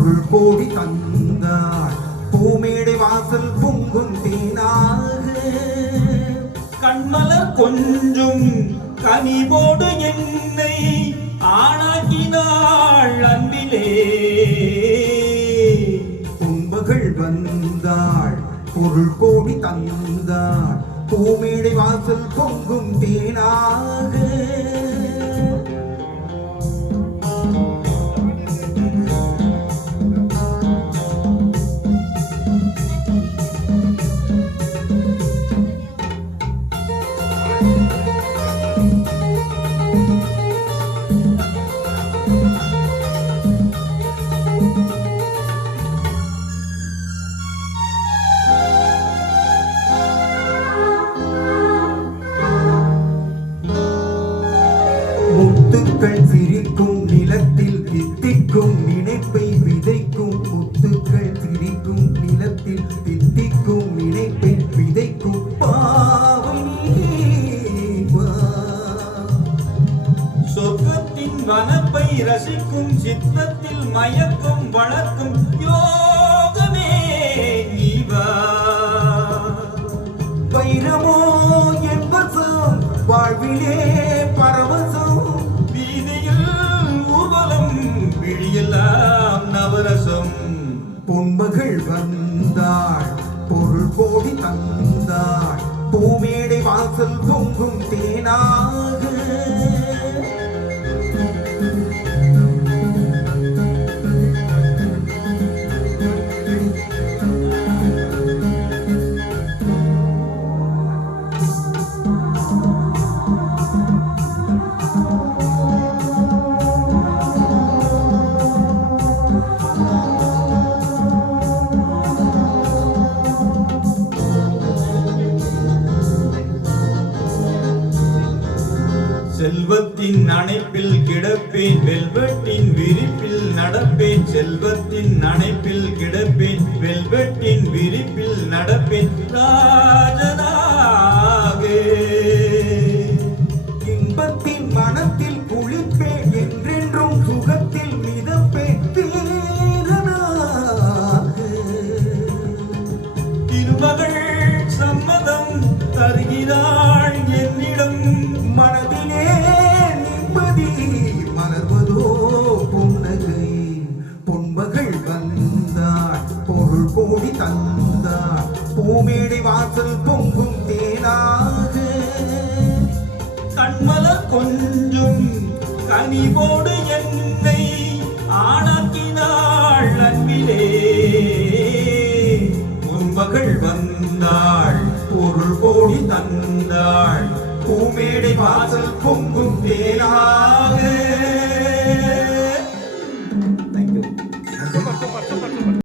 பொருள் கோடி தந்தாள் பூமேடை வாசல் பொங்கும் தேனாக கண்மலர் கொஞ்சும் கனிவோடு என்னை ஆளாக்கினாள் அன்பிலே. துன்பகள் வந்தாள் பொருள் கோடி தந்தாள் பூமேடை வாசல் பொங்கும் தேனாக முத்துக்கள் சிரிக்கும் நிலத்தில் தித்திக்கும் நினைப்பை விதைக்கும் முத்துக்கள் சிரிக்கும் நிலத்தில் தித்திக்கும் நினைப்பை விதைக்கும் பாவை சொர்க்கத்தின் வனப்பை ரசிக்கும் சித்தத்தில் மயக்கம் வளர்க்கும் யோகமே நீவா. வைரமோ என்பசம் வாழ்விலே பரவசம் வீதியில் ஊர்வலம் விழியெல்லாம் நவரசம். பொன்மகள் வந்தாள் பொருள் கோடி தந்தாள் பூமேடை வாசல் பொங்கும் தேனாக செல்வத்தின் அணைப்பில் கிடப்பேன் வெல்வெட்டின் விரிப்பில் நடப்பேன். செல்வத்தின் அணைப்பில் கிடப்பேன் வெல்வெட்டின் விரிப்பில் நடப்பேன் ராஜனாக. இன்பத்தின் மனத்தில் குளிப்பேன் என்றென்றும் சுகத்தில் மிதப்பேன் வீரனாக. திருமகள் சம்மதம் தருகிறாள் என்னிடம். மனதிலே நிம்மதி மலர்வதோ புன்னகை. பொன்மகள் வந்தாள் பொருள் கோடி தந்தாள் பூமேடை வாசல் பொங்கும் தேனாக கண்மலர் கொஞ்சும் கனிவோடு என்னை ஆளாக்கினாள் அன்பிலே. பொன்மகள் வந்தாள் பொருள் கோடி தந்தாள் பூமேடை வாசல் பொங்கும் தேனாக.